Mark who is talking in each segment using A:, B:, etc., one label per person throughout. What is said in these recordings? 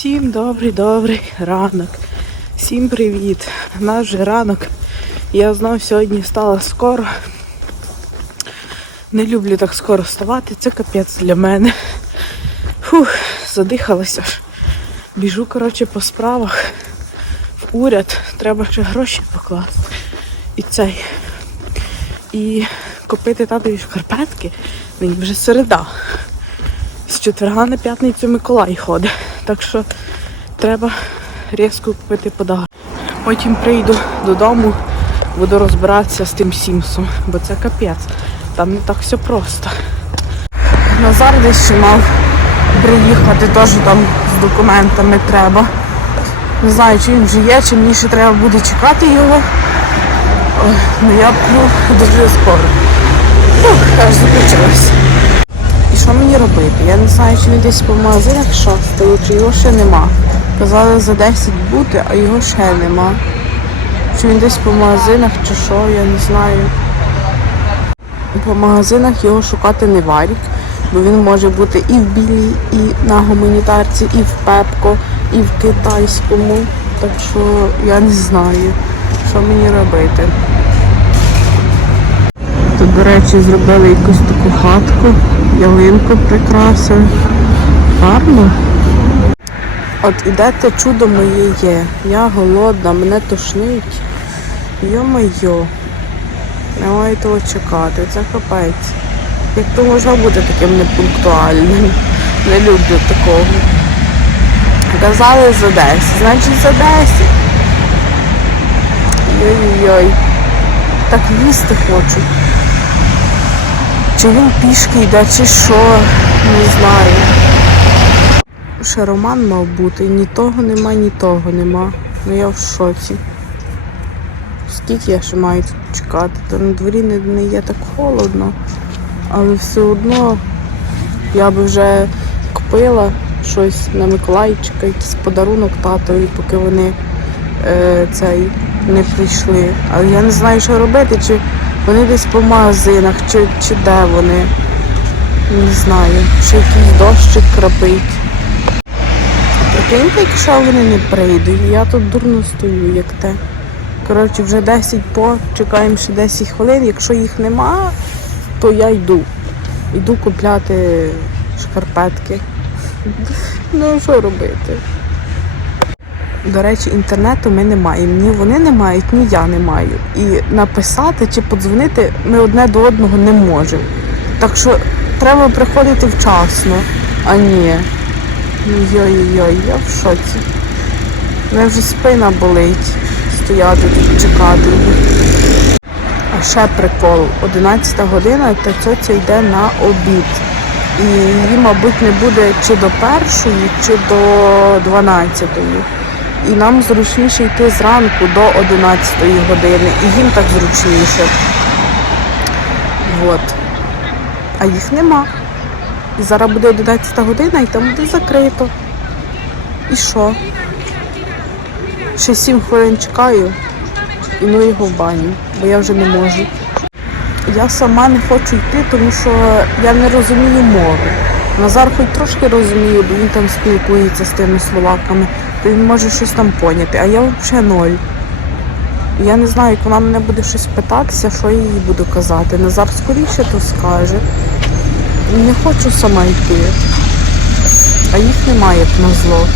A: Всім добрий, добрий ранок. Всім привіт. Наш же ранок. Я знов сьогодні встала скоро. Не люблю так скоро вставати, це капець для мене. Фух, задихалася ж. Біжу, коротше, по справах. В уряд. Треба ще гроші покласти. І цей. І купити татові шкарпетки. Мені вже середа. З четверга на п'ятницю Миколай ходить. Так що треба різко купити подарунок. Потім прийду додому, буду розбиратися з тим Сімсом, бо це капець. Там не так все просто. Назар десь ще мав приїхати, теж там з документами треба. Не знаю, чи він вже є, чи мені ще треба буде чекати його. Ну я п'ю дуже скоро. Аж закінчилось. Що мені робити? Я не знаю, чи він десь по магазинах шостий, чи його ще нема. Казали за 10 бути, а його ще нема. Чи він десь по магазинах, чи що, я не знаю. По магазинах його шукати не варік, бо він може бути і в білій, і на гуманітарці, і в пепко, і в китайському. Так що я не знаю, що мені робити. Тут, до речі, зробили якусь таку хатку, ялинку прикрасили. Гарно. От іде чудо моє є. Я голодна, мене тошнить. Йо-моє. Не маю того чекати, це капець. Як то можна бути таким непунктуальним? Не люблю такого. Казали за 10, значить за 10. Йой-йой. Так їсти хочу. Чи він пішки йде, чи що, не знаю. Ще роман мав бути, ні того нема, ні того нема. Ну я в шоці. Скільки я ще маю тут чекати? Та на дворі не, не є так холодно, але все одно я би вже купила щось на Миколайчика, якийсь подарунок татові, поки вони е, цей не прийшли. Але я не знаю, що робити, чи вони десь по магазинах, чи, чи де вони. Не знаю, чи якийсь дощик крапить. Прикиньте, якщо вони не прийдуть, я тут дурно стою, як те. Коротше, вже 10 по, чекаємо ще 10 хвилин. Якщо їх нема, то я йду. Йду купляти шкарпетки. Ну, що робити? До речі, інтернету ми не маємо. Ні вони не мають, ні я не маю. І написати чи подзвонити ми одне до одного не можемо. Так що треба приходити вчасно, а ні. Ну, Йой-йой, я в шоці. Мене вже спина болить стояти тут чекати. А ще прикол, 11 година та цьоця йде на обід. І її, мабуть, не буде чи до першої, чи до 12-ї. І нам зручніше йти зранку до 11 години. І їм так зручніше. От. А їх нема. Зараз буде 11 година і там буде закрито. І що? Ще 7 хвилин чекаю і ну його в баню, бо я вже не можу. Я сама не хочу йти, тому що я не розумію мови. Назар хоч трошки розуміє, бо він там спілкується з тими словаками, то він може щось там поняти, а я взагалі ноль. Я не знаю, як вона мене буде щось питатися, що я їй буду казати. Назар скоріше то скаже. Не хочу сама йти. А їх немає як на зло.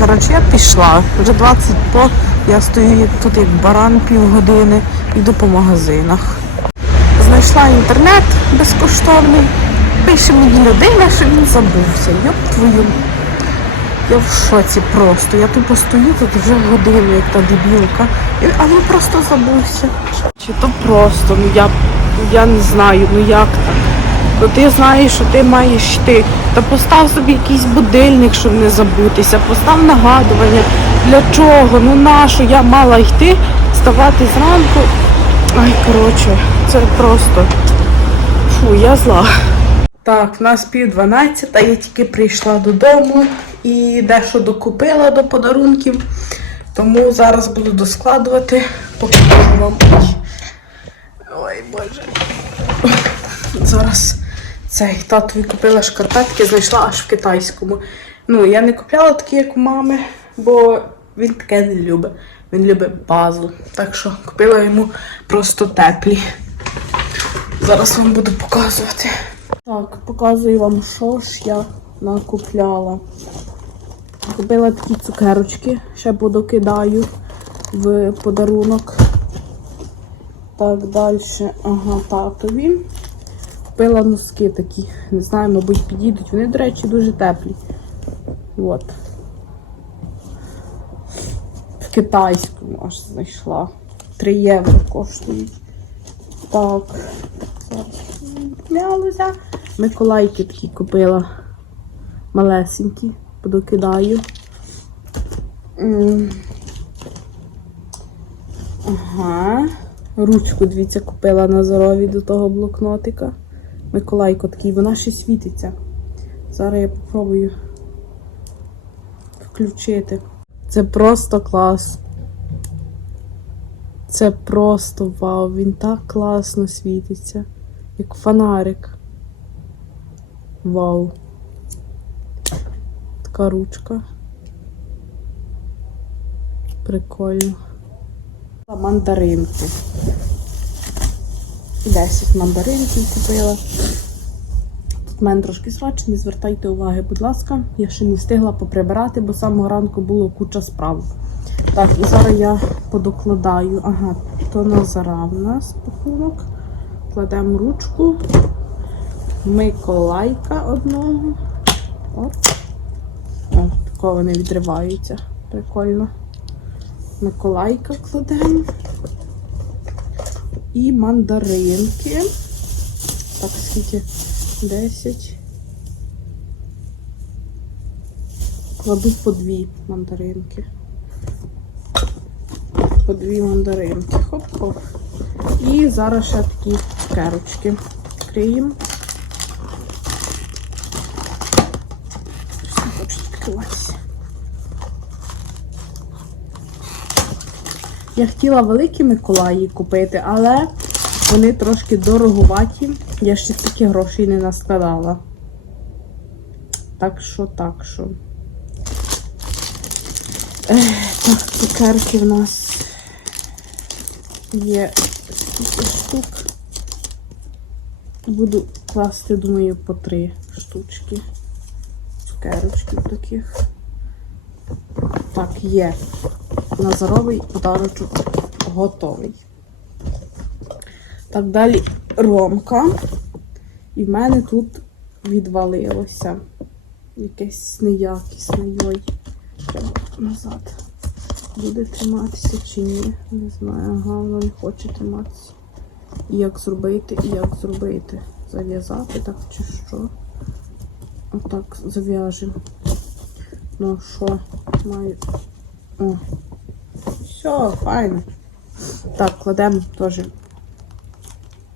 A: Коротше, я пішла. Вже 20 по. Я стою тут як баран півгодини, йду по магазинах. Знайшла інтернет безкоштовний. Пише мені людина, що він забувся. Йоп твою. Я в шоці просто. Я тупо стою тут вже годину, як та дебілка. А він просто забувся. Чи то просто, ну я, я не знаю, ну як так. Ну ти знаєш, що ти маєш йти. Та постав собі якийсь будильник, щоб не забутися, постав нагадування. Для чого? Ну нащо я мала йти, вставати зранку. Ай, коротше, це просто. Фу, я зла. Так, в нас пів дванадцята, я тільки прийшла додому і дещо докупила до подарунків. Тому зараз буду доскладувати, покажу вам. Ой боже. Зараз цей татові купила шкарпетки, знайшла аж в китайському. Ну, я не купляла такі, як у мами, бо він таке не любить. Він любить базу. Так що купила йому просто теплі. Зараз вам буду показувати. Так, показую вам, що ж я накупляла. Купила такі цукерочки, ще подокидаю в подарунок. Так, далі. Ага, татові. Купила носки такі. Не знаю, мабуть, підійдуть. Вони, до речі, дуже теплі. От. В китайському аж знайшла. 3 євро коштують. Так. Мялося. Миколайки такі купила. Малесенькі. Подокидаю. Ага. Ручку, дивіться, купила на здорові до того блокнотика. Миколайко такий, вона ще світиться. Зараз я попробую включити. Це просто клас. Це просто вау, він так класно світиться. Як фонарик. Вау. Така ручка. Прикольно. Мандаринки. 10 мандаринків купила. Тут в мене трошки срач, не звертайте уваги, будь ласка. Я ще не встигла поприбирати, бо з самого ранку було куча справ. Так, і зараз я подокладаю. Ага, то Назара в нас пакунок. Кладемо ручку. Миколайка одного. Оп. О, такого вони відриваються. Прикольно. Миколайка кладемо. І мандаринки. Так, скільки? 10. Кладу по дві мандаринки. По дві мандаринки. Хоп-хоп. І зараз ще такі хоче відкриватися. Я хотіла великі Миколаї купити, але вони трошки дороговаті. Я ще стільки грошей не наскладала. Так що, так що. Ех, так, цукерки в нас є скільки штук. Буду класти, думаю, по три штучки. Цукерочки таких. Так, є. Назаровий подарочок готовий. Так, далі ромка. І в мене тут відвалилося. Якесь неякісне йой. Назад. Буде триматися чи ні. Не знаю, ага, не хоче триматися. Як зробити, і як зробити. Зав'язати так чи що. Отак зав'яжемо. Ну що, маю. О. Все, файно. Так, кладемо теж.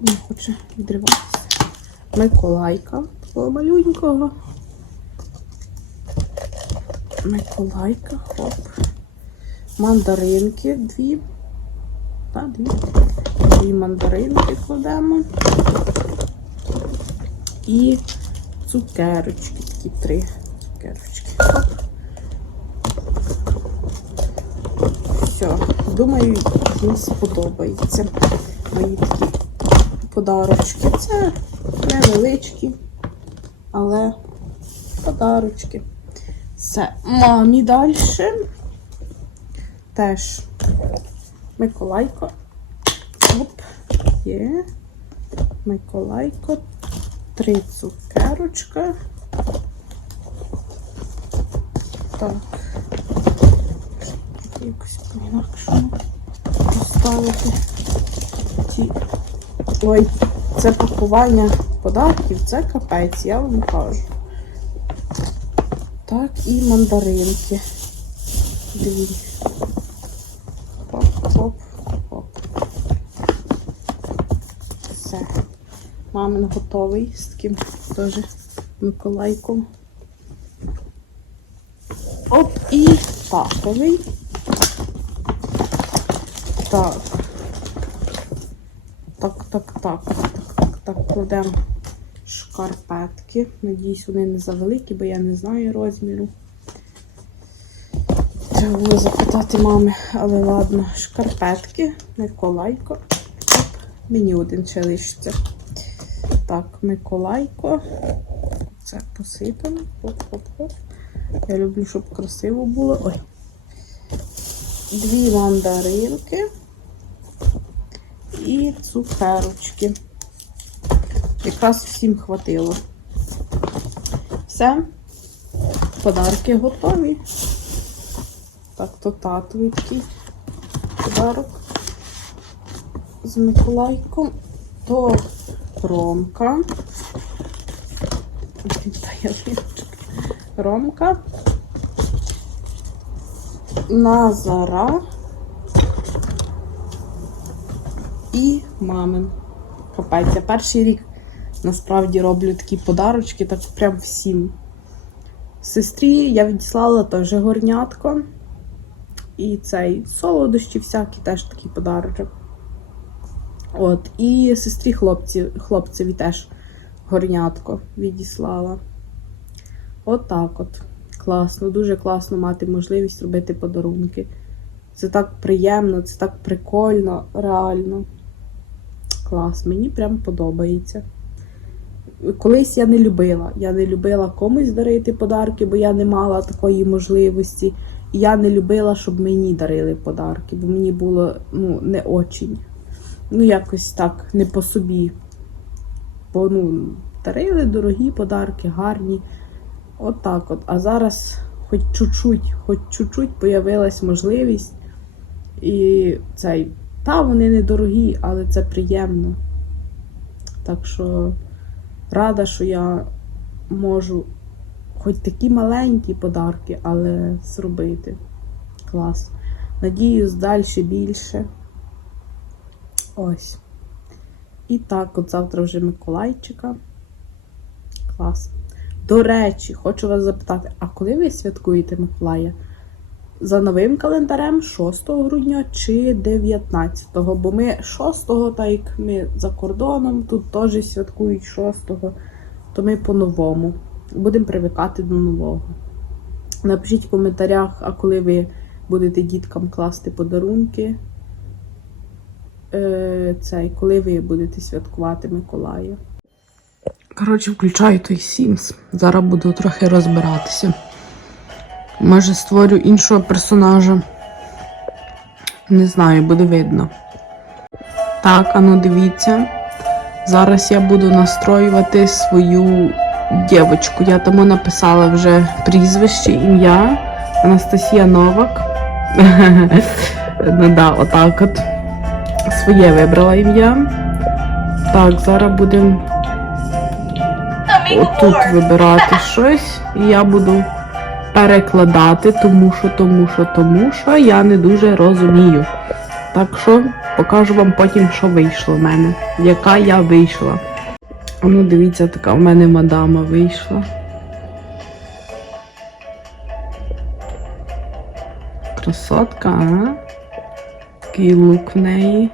A: Не хоче відриватися. Миколайка такого малюнького. Миколайка, хоп. Мандаринки дві. Та, дві. Дві мандаринки кладемо. І цукерочки, такі три цукерочки. Все, думаю, їм сподобається. Мої такі подарочки. Це невеличкі, але подарочки. Все, мамі далі. Теж Миколайко. Оп, є. Миколайко. Три цукерочка. Так. Якось по-інакшому поставити ці. Ой, це пакування подарків, це капець, я вам кажу. Так, і мандаринки. Дві. Хоп, хоп, хоп. Все. Мамин готовий з таким теж Миколайком. Оп, і татовий. Так. Так, так, так, так, так, так, кладемо шкарпетки. Надіюсь, вони не завеликі, бо я не знаю розміру. Треба було запитати мами, але ладно, шкарпетки, Миколайко. Мені один ще лишиться. Так, Миколайко. Це посипано. Хоп-хоп-хоп. Я люблю, щоб красиво було. Ой. Дві мандаринки і цукерочки. Якраз всім хватило. Все. Подарки готові. Так, то татовий такий подарок з Миколайком. То Ромка. Ромка. Назара. І мамин. Капець, я перший рік насправді роблю такі подарочки, так прям всім. Сестрі я відіслала теж горнятко. І цей солодощі всякі теж такий подарочок. От, і сестрі хлопці, хлопцеві теж горнятко відіслала. От от. Класно, дуже класно мати можливість робити подарунки. Це так приємно, це так прикольно, реально. Клас, мені прям подобається. Колись я не любила. Я не любила комусь дарити подарки, бо я не мала такої можливості. І я не любила, щоб мені дарили подарки, бо мені було ну, не очень. Ну, якось так, не по собі. Бо ну, дарили дорогі подарки, гарні. От так от. А зараз хоч чуть-чуть, хоч чуть-чуть появилась можливість. І цей, та, вони недорогі, але це приємно. Так що рада, що я можу хоч такі маленькі подарки, але зробити. Клас. Надіюсь, далі більше. Ось. І так, от завтра вже Миколайчика. Клас. До речі, хочу вас запитати, а коли ви святкуєте Миколая? За новим календарем 6 грудня чи 19-го? Бо ми 6-го, так як ми за кордоном, тут теж святкують 6-го, то ми по-новому. Будемо привикати до нового. Напишіть в коментарях, а коли ви будете діткам класти подарунки. Е, цей, коли ви будете святкувати Миколая. Коротше, включаю той Sims. Зараз буду трохи розбиратися. Може, створю іншого персонажа. Не знаю, буде видно. Так, а ну дивіться. Зараз я буду настроювати свою дівчинку. Я тому написала вже прізвище, ім'я Анастасія Новак. Ну да, отак от. Своє вибрала ім'я. Так, зараз будемо отут вибирати щось. І я буду перекладати, тому що, тому що, тому що я не дуже розумію. Так що покажу вам потім, що вийшло в мене, яка я вийшла. Ну дивіться, така в мене мадама вийшла. Красотка, а? Такий лук в неї.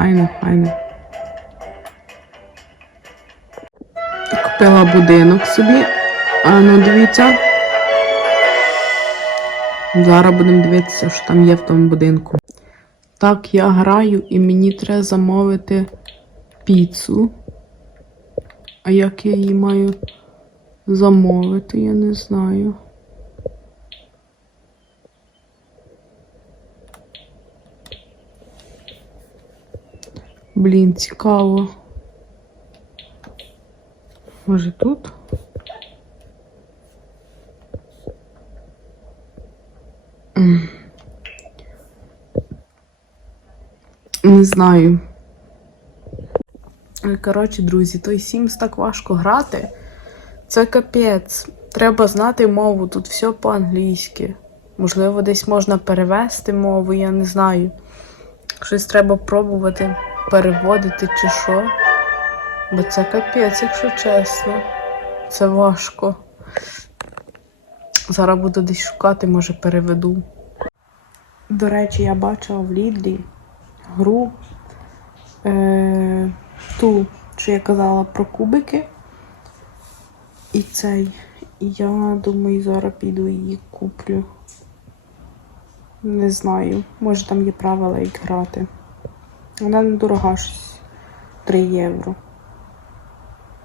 A: Файно, файно. Купила будинок собі. А ну дивіться. Зараз будемо дивитися, що там є в тому будинку. Так, я граю і мені треба замовити піцу. А як я її маю замовити, я не знаю. Блін, цікаво. Може тут? Не знаю. Коротше, друзі, той Sims так важко грати. Це капець. Треба знати мову, тут все по-англійськи. Можливо, десь можна перевести мову, я не знаю. Щось треба пробувати переводити чи що. Бо це капець, якщо чесно. Це важко. Зараз буду десь шукати, може переведу. До речі, я бачила в Лідлі гру е, ту, що я казала про кубики. І цей. Я думаю, зараз піду її куплю. Не знаю. Може там є правила, як грати. Вона недорога щось 3 євро.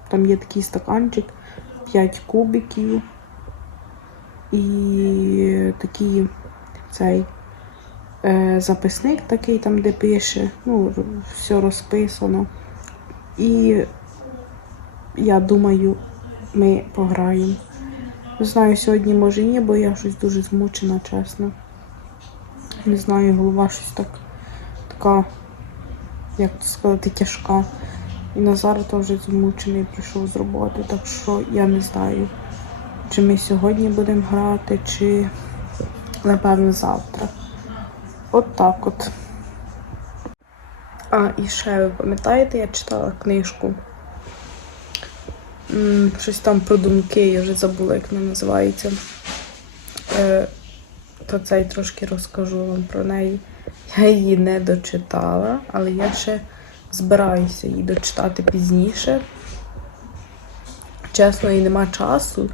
A: Там є такий стаканчик, 5 кубиків і такий цей е, записник такий, там, де пише, ну, все розписано. І я думаю, ми пограємо. Не знаю, сьогодні може ні, бо я щось дуже змучена, чесно. Не знаю, голова щось так така, як це сказати, тяжка. І Назар теж змучений прийшов з роботи, так що я не знаю, чи ми сьогодні будемо грати, чи напевно завтра. От так от. А, і ще ви пам'ятаєте, я читала книжку. Щось там про думки, я вже забула, як вона називається. Е, то цей трошки розкажу вам про неї. Я її не дочитала, але я ще збираюся її дочитати пізніше. Чесно, і нема часу.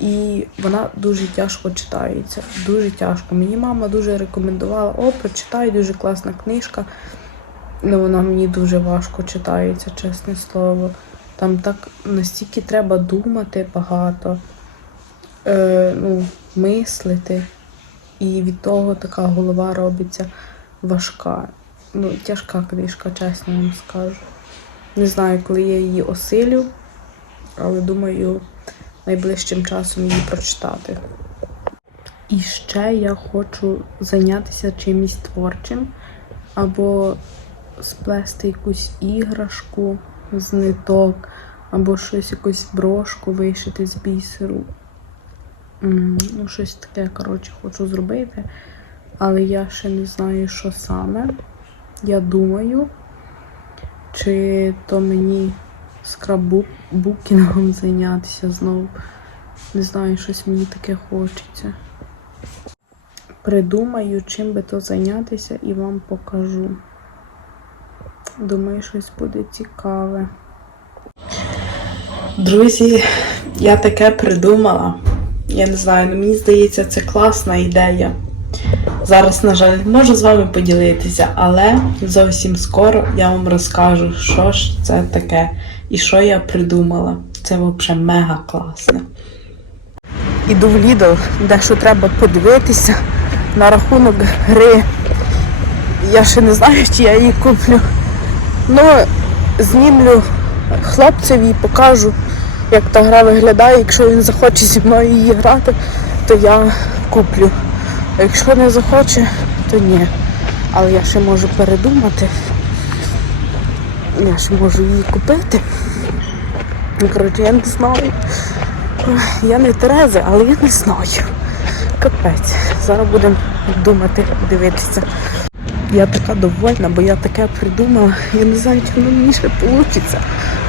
A: І вона дуже тяжко читається. Дуже тяжко. Мені мама дуже рекомендувала, о, прочитай, дуже класна книжка. Ну, вона мені дуже важко читається, чесне слово. Там так настільки треба думати багато, е, ну, мислити. І від того така голова робиться важка. Ну, тяжка книжка, чесно вам скажу. Не знаю, коли я її осилю, але думаю, найближчим часом її прочитати. І ще я хочу зайнятися чимось творчим, або сплести якусь іграшку з ниток, або щось, якусь брошку вишити з бісеру. Ну, щось таке, коротше, хочу зробити. Але я ще не знаю, що саме. Я думаю, чи то мені скраббукінгом зайнятися знову. Не знаю, щось мені таке хочеться. Придумаю, чим би то зайнятися і вам покажу. Думаю, щось буде цікаве. Друзі, я таке придумала. Я не знаю, ну мені здається, це класна ідея. Зараз, на жаль, можу з вами поділитися, але зовсім скоро я вам розкажу, що ж це таке і що я придумала. Це взагалі мега класно. Іду в Lidl, де що треба подивитися на рахунок гри. Я ще не знаю, чи я її куплю. Ну, знімлю хлопцеві і покажу, як та гра виглядає. Якщо він захоче зі мною її грати, то я куплю. Якщо не захоче, то ні. Але я ще можу передумати. Я ще можу її купити. Ну, коротше, я не знаю. Я не Тереза, але я не знаю. Капець. Зараз будемо думати, дивитися. Я така довольна, бо я таке придумала. Я не знаю, чи воно мені ще вийде.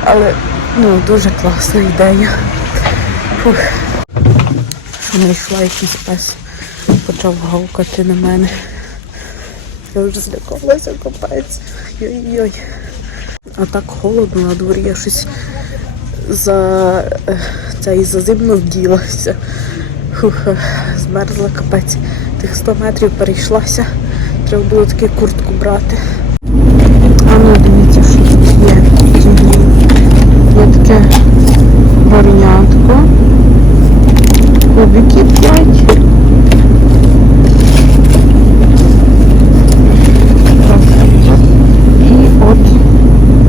A: Але ну, дуже класна ідея. Фух. Знайшла якийсь пес, почав гавкати на мене. Я вже злякалася, капець. Йой-йой. А так холодно на дворі, я щось за е, цей зазимно вділася. Фух, е, змерзла капець. Тих 100 метрів перейшлася. Треба було таки куртку брати. А ну дивіться, що тут є. Є таке горнятко. Кубики 5. І от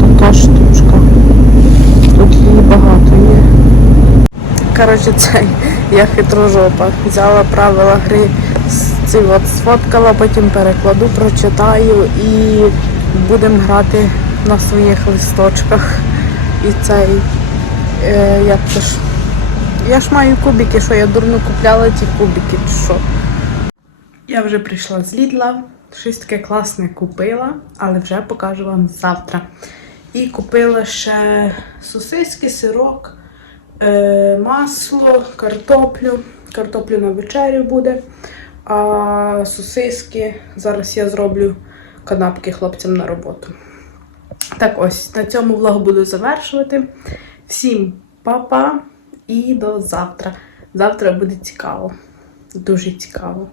A: така штучка. Тут її багато є. Коротше, цей я хитрожопа. Взяла правила гри, ці от сфоткала, потім перекладу, прочитаю і будемо грати на своїх листочках. І цей, е, як то ж. Я ж маю кубики, що я дурно купляла ті кубики, чи що. Я вже прийшла з Лідла, щось таке класне купила, але вже покажу вам завтра. І купила ще сосиски, сирок, масло, картоплю. Картоплю на вечерю буде. А сосиски зараз я зроблю канапки хлопцям на роботу. Так ось, на цьому влог буду завершувати. Всім па-па і до завтра. Завтра буде цікаво. Дуже цікаво.